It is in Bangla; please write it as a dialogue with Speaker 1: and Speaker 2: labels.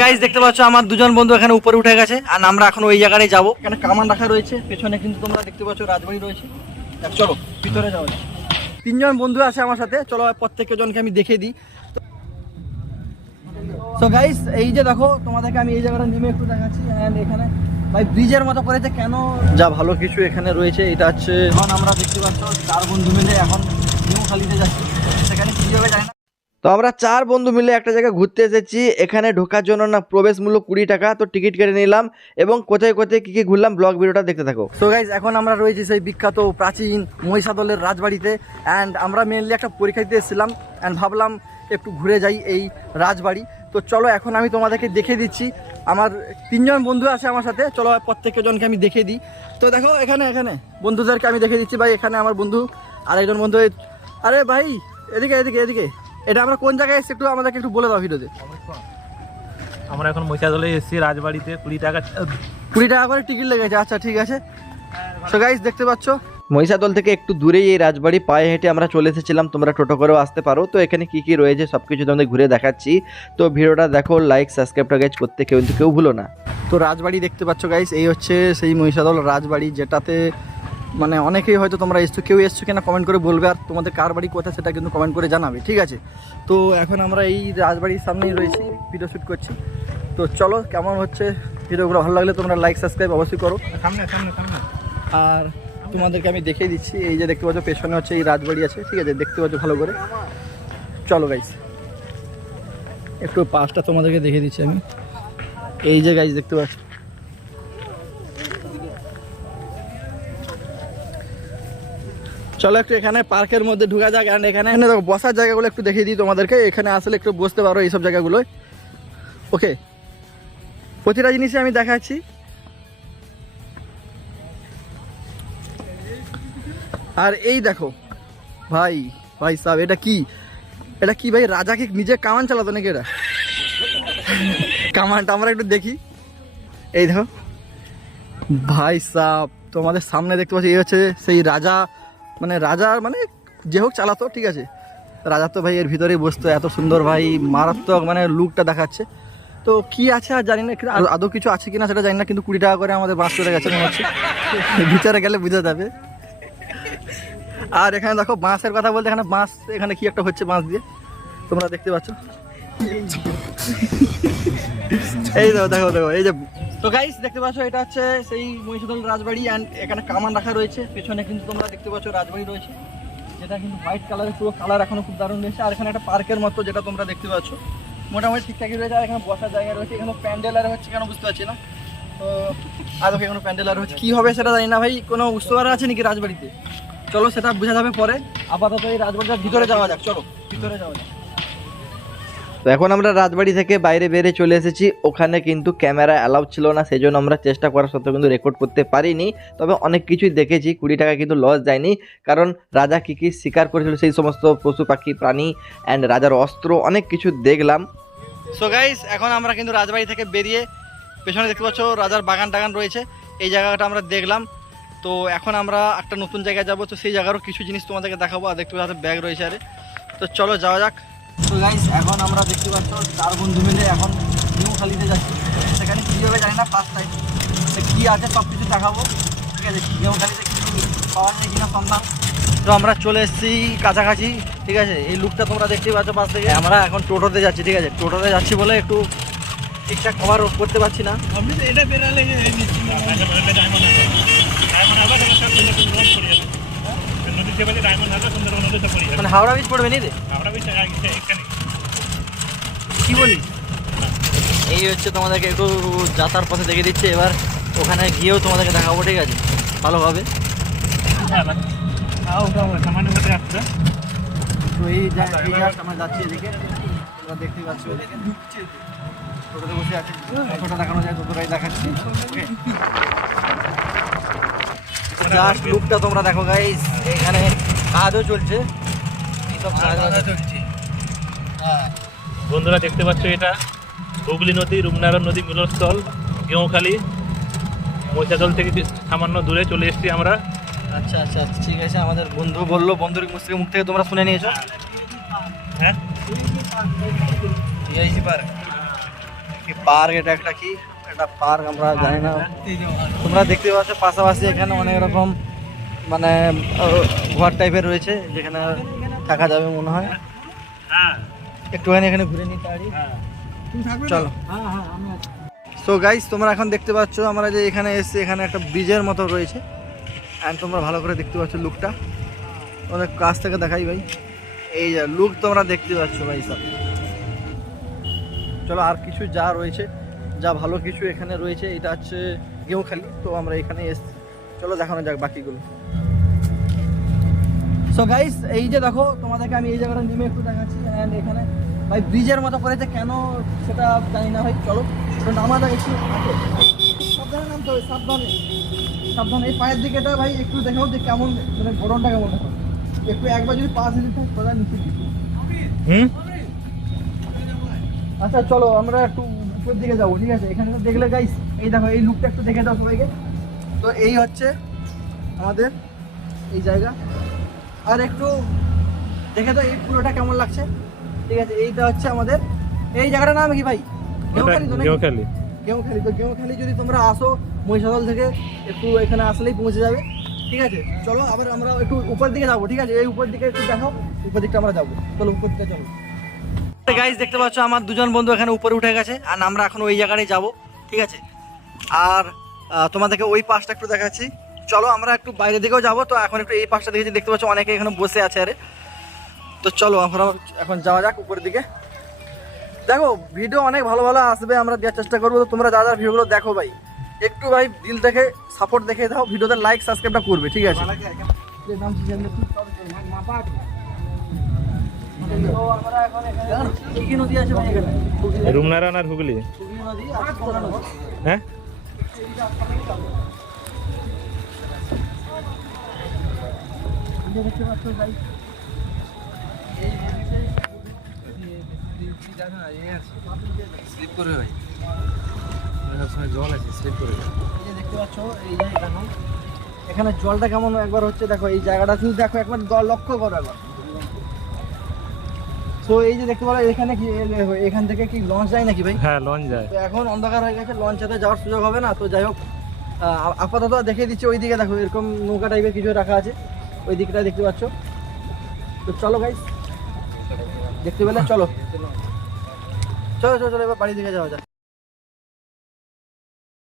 Speaker 1: গাইজ দেখতে পাচ্ছ আমার দুজন বন্ধু এখানে উপরে উঠে গেছে আর আমরা এখন ওই জায়গায় যাব। এখানে কামান রাখা রয়েছে, পেছনে কিন্তু তোমরা দেখতে পাচ্ছ রাজবাড়ি রয়েছে। চলো, ভিতরে যাওয়া তিনজন বন্ধু আছে আমার সাথে, চলো প্রত্যেক জনকে আমি দেখিয়ে দিই। সো গাইস এই যে দেখো, তোমাদেরকে আমি এই জায়গাটা নেমে একটু দেখাচ্ছি এখানে ভাই ব্রিজের মতো করেছে, কেন যা ভালো কিছু এখানে রয়েছে, এটা হচ্ছে, এখন আমরা দেখতে পাচ্ছ, চার বন্ধু মিলে এখন নিউ খালিতে যাচ্ছি। সেখানে কি হবে জানি না। তো আমরা চার বন্ধু মিলে একটা জায়গায় ঘুরতে এসেছি। এখানে ঢোকার জন্য না প্রবেশ মূল্য কুড়ি টাকা। তো টিকিট কেটে নিলাম এবং কোথায় কোথায় কী কী ঘুরলাম ব্লগ ভিডিওটা দেখতে থাকো। সো গাইজ এখন আমরা রয়েছি সেই বিখ্যাত প্রাচীন মহিষাদলের রাজবাড়িতে অ্যান্ড আমরা মেনলি একটা পরীক্ষা দিতে এসেছিলাম অ্যান্ড ভাবলাম একটু ঘুরে যাই এই রাজবাড়ি। তো চলো এখন আমি তোমাদেরকে দেখিয়ে দিচ্ছি। আমার তিনজন বন্ধু আছে আমার সাথে। চলো প্রত্যেক জনকে আমি দেখিয়ে দিই। তো দেখো এখানে এখানে বন্ধুদেরকে আমি দেখে দিচ্ছি। ভাই, এখানে আমার বন্ধু। আর একজন বন্ধু আরে ভাই, এদিকে এদিকে এদিকে। এটা আমরা কোন জায়গায় এসেছি একটু আমাদেরকে একটু বলে দাও ভিডিওতে।
Speaker 2: আমরা এখন মহিষাদলে এসেছি রাজবাড়িতে কুড়ি টাকা
Speaker 1: কুড়ি টাকা করে টিকিট লেগেছে। আচ্ছা ঠিক আছে। সো গাইস দেখতে পাচ্ছ? মহিষাদল থেকে একটু দূরেই এই রাজবাড়ি পায়ে হেঁটে আমরা চলে এসেছিলাম তোমরা টোটো করেও আসতে পারো। তো এখানে কি কি রয়েছে সব কিছু তোমাদের ঘুরে দেখাচ্ছি। তো ভিডিওটা দেখো লাইক সাবস্ক্রাইবটা গাইজ করতে কেউ কিন্তু কেউ ভুলো না। তো রাজবাড়ি দেখতে পাচ্ছ গাইস এই হচ্ছে সেই মহিষাদল রাজবাড়ি যেটাতে মানে অনেকেই হয়তো তোমরা এসছো কেউ এসছো কিনা কমেন্ট করে বলবে আর তোমাদের কার বাড়ি কোথায় সেটা কিন্তু কমেন্ট করে জানাবে ঠিক আছে? তো এখন আমরা এই রাজবাড়ির সামনেই রয়েছি ভিডিও শ্যুট করছি। তো চলো কেমন হচ্ছে ভিডিওগুলো? ভালো লাগলে তোমরা লাইক সাবস্ক্রাইব অবশ্যই করো।
Speaker 2: সামনে সামনে সামনে।
Speaker 1: আর তোমাদেরকে আমি দেখিয়ে দিচ্ছি এই যে দেখতে পাচ্ছ পেছনে হচ্ছে এই রাজবাড়ি আছে ঠিক আছে? দেখতে পাচ্ছ ভালো করে। চলো গাইস একটু পাশটা তোমাদেরকে দেখিয়ে দিচ্ছি আমি। এই যে গাইস দেখতে পাচ্ছ? চলো একটু এখানে পার্কের মধ্যে ঢুকা যাক আর এখানে এখানে দেখো বসার জায়গাগুলো একটু দেখিয়ে দিই তোমাদেরকে। এখানে আসলে একটু বসতে পারো এইসব জায়গাগুলোয়। ওকে প্রতিটা জিনিসই আমি দেখাচ্ছি। আর এই দেখো, ভাই ভাই সাহেব, এটা কি? এটা কি ভাই রাজা কি নিজে কামান চালাতো নাকি এটা কামানটা আমরা একটু দেখি। এই দেখো। ভাই সাহ তোমাদের সামনে দেখতে পাচ্ছি, এই হচ্ছে সেই রাজা মানে রাজা মানে যে হোক চালাতো, ঠিক আছে। রাজা তো ভাই এর ভিতরেই বসতো, এত সুন্দর ভাই, মারাত্মক মানে লুকটা দেখাচ্ছে। তো কি আছে আর জানি না আদৌ কিছু আছে কিনা সেটা জানি না, কিন্তু কুড়ি টাকা করে আমাদের বাঁশ চলে গেছে মনে হচ্ছে। ভিতরে গেলে বুঝে যাবে। আর এখানে দেখো, বাঁশের কথা বলতে এখানে বাঁশ, এখানে কি একটা হচ্ছে বাঁশ দিয়ে, তোমরা দেখতে পাচ্ছ। এই দেখো দেখো দেখো, এই যে তো গাইস দেখতে পাচ্ছ, এটা হচ্ছে সেই মহিষাদল রাজবাড়ি অ্যান্ড এখানে কামান রাখা রয়েছে। পেছনে কিন্তু তোমরা দেখতে পাচ্ছ রাজবাড়ি রয়েছে। যেটা কিন্তু হোয়াইট কালারের পুরো কালার এখনও খুব দারুণ রয়েছে। আর এখানে একটা পার্কের মতো যেটা তোমরা দেখতে পাচ্ছ। মোটামুটি ঠিকঠাকই রয়েছে, আর এখানে বসার জায়গা রয়েছে। এখানে প্যান্ডেল আর হচ্ছে কেন বুঝতে পারছি না। তো ওকে কোনো প্যান্ডেল আর হচ্ছে কী হবে সেটা জানি না ভাই। কোনো উৎসব আর আছে নাকি রাজবাড়িতে? চলো সেটা বোঝা যাবে পরে। আপাতত এই রাজবাড়িটার ভিতরে যাওয়া যাক, চলো, ভিতরে যাওয়া যাক। তো এখন আমরা রাজবাড়ি থেকে বাইরে বেরিয়ে চলে এসেছি। ওখানে কিন্তু ক্যামেরা অ্যালাউ ছিল না সেই জন্য আমরা চেষ্টা করার সত্ত্বেও কিন্তু রেকর্ড করতে পারিনি। তবে অনেক কিছুই দেখেছি, কুড়ি টাকা কিন্তু লস যায়নি। কারণ রাজা কী কী শিকার করেছিল, সেই সমস্ত পশু, পাখি, প্রাণী অ্যান্ড রাজার অস্ত্র অনেক কিছু দেখলাম। সো গাইস এখন আমরা কিন্তু রাজবাড়ি থেকে বেরিয়ে পেছনে দেখতে পাচ্ছ রাজার বাগান টাগান রয়েছে। এই জায়গাটা আমরা দেখলাম। তো এখন আমরা একটা নতুন জায়গায় যাব। তো সেই জায়গারও কিছু জিনিস তোমাদেরকে দেখাবো। আর দেখতে পাচ্ছ ব্যাগ রয়েছে আরে। তো চলো যাওয়া যাক। তো গাইস এখন আমরা দেখতে পাচ্ছ চার বন্ধু মিলে এখন নিউ খালিতে যাচ্ছি। সেখানে কী হবে জানি না ফার্স্ট টাইম তো কী আছে সব কিছু দেখাবো। ঠিক আছে নিউ খালিতে কিছু পাওয়ার নেই কিনা সন্ধান। তো আমরা চলে এসেছি কাছাকাছি ঠিক আছে? এই লুকটা তোমরা দেখতেই পাচ্ছ পাশ থেকে। আমরা এখন টোটোতে যাচ্ছি ঠিক আছে? টোটোতে যাচ্ছি বলে একটু ঠিকঠাক কভার করতে পারছি না।
Speaker 2: আমি তো এটা বেরালে
Speaker 1: মানে হাওড়া ব্রিজ পড়বে নি রে
Speaker 2: আমরা বেশি এখানে।
Speaker 1: কি বলি? এই হচ্ছে তোমাদেরকে একটু যাতার পথে দেখে দিচ্ছে। এবার ওখানে গিয়েও তোমাদেরকে দেখাবো ঠিক আছে? ভালোভাবে।
Speaker 2: সামান্য
Speaker 1: তো এই আমরা যাচ্ছি এদিকে। তোমরা দেখতেই পাচ্ছ। টোটোতে বসে আছি। টোটো দেখানো যায় টোটোটাই দেখাচ্ছি। জাস্ট লুকটা তোমরা দেখো গাইস এখানে কাজও চলছে। এইসব কাজ চলছে।
Speaker 2: বন্ধুরা দেখতে পাচ্ছ এটা হুগলি নদী রূপনারায়ণ নদী মিলনস্থল গেঁওখালি। মহিষাদল থেকে সামান্য দূরে চলে এসেছি আমরা।
Speaker 1: আচ্ছা আচ্ছা আচ্ছা, ঠিক আছে। আমাদের বন্ধু বলল বন্ধুর মুখ থেকে মুখ থেকে তোমরা শুনে নিয়েছো।
Speaker 2: হ্যাঁ।
Speaker 1: কি পার্ক এটা একটা কি? এটা পার্ক আমরা জানি না। তোমরা দেখতে পাচ্ছ পাশাপাশি এখানে অনেক রকম মানে ঘর টাইপের রয়েছে, যেখানে থাকা যাবে মনে হয়। একটুখানি এখানে ঘুরে নিতে পারি চলো। সো গাইস তোমরা এখন দেখতে পাচ্ছ, আমরা যে এখানে এসেছি, এখানে একটা ব্রিজের মতো রয়েছে। অ্যান্ড তোমরা ভালো করে দেখতে পাচ্ছ লুকটা অনেক কাছ থেকে দেখাই ভাই। এই যে লুক তোমরা দেখতে পাচ্ছ ভাই সব। চলো, আর কিছু যা রয়েছে, যা ভালো কিছু এখানে রয়েছে, এটা হচ্ছে গেঁওখালি তো আমরা এখানে এসেছি। চলো, দেখানো যাক বাকিগুলো। সো গাইস এই যে দেখো তোমাদেরকে আমি এই জায়গাটা নেমে একটু দেখাচ্ছি অ্যান্ড এখানে ভাই ব্রিজের মতো করেছে কেন সেটা জানি না ভাই চলো। তো নামা যাক একটু সাবধানে নামতে হবে সাবধানে। সাবধানে এই পায়ের দিকেটা ভাই একটু দেখাও যে কেমন মানে গরমটা কেমন দেখো। একটু একবার যদি পা দিতে থাকে সোজা নিচে
Speaker 2: হুম?
Speaker 1: আচ্ছা চলো আমরা একটু উপরের দিকে যাব ঠিক আছে? এখানে তো দেখলে গাইস এই দেখো এই লুকটা একটু দেখে দাও সবাইকে। তো এই হচ্ছে আমাদের এই জায়গা। আর একটু দেখে তো এই পুরোটা কেমন লাগছে? ঠিক আছে এইটা হচ্ছে আমাদের এই জায়গাটার নাম কি ভাই? গেঁওখালি
Speaker 2: গেঁওখালি
Speaker 1: তো গেঁওখালি যদি তোমরা আসো মহিষাদল থেকে একটু এখানে আসলেই পৌঁছে যাবে। ঠিক আছে চলো আবার আমরা একটু উপর দিকে যাব ঠিক আছে? এই উপর দিকে একটু দেখো উপর দিকটা আমরা যাব। চলো উপর দিকে চলো। গাইজ দেখতে পাচ্ছ আমার দুজন বন্ধু এখানে উপরে উঠে গেছে আর আমরা এখন ওই জায়গাটায় যাব ঠিক আছে? আর তোমাদেরকে ওই পাশটা একটু দেখাচ্ছি। চলো আমরা একটু বাইরের দিকেও যাব। তো এখন একটু এই পাশটা দেখেছি দেখতে পাচ্ছ অনেকে এখানে বসে আছে আরে। তো চলো আমরা এখন যাওয়া যাক উপরের দিকে। দেখো ভিডিও অনেক ভালো ভালো আসবে আমরা দেওয়ার চেষ্টা করব। তো তোমরা যা যা ভিডিওগুলো দেখো ভাই একটু ভাই দিল থেকে সাপোর্ট দেখে দাও ভিডিওতে লাইক সাবস্ক্রাইবটা করবে ঠিক আছে?
Speaker 2: রুমনারায়ণ আর হুগলি? হ্যাঁ?
Speaker 1: এই যে দেখো এখানে। জলটা কেমন একবার হচ্ছে দেখো এই জায়গাটা শুধু দেখো একবার জল লক্ষ্য করো একবার। তো এই যে দেখতে পারো এখানে কি এখান থেকে কি লঞ্চ যায় নাকি ভাই?
Speaker 2: হ্যাঁ লঞ্চ যায়।
Speaker 1: তো এখন অন্ধকার হয়ে গেছে লঞ্চেতে যাওয়ার সুযোগ হবে না তো যাই হোক আপাতত দেখিয়ে দিচ্ছি ওই দিকে দেখো এরকম নৌকা টাইপের কিছু রাখা আছে। ওই দিকটা দেখতে পাচ্ছ। তো চলো গাইস দেখতে পেলে চলো। চলো চলো চলো, এবার বাড়ি দিকে যাওয়া যাক।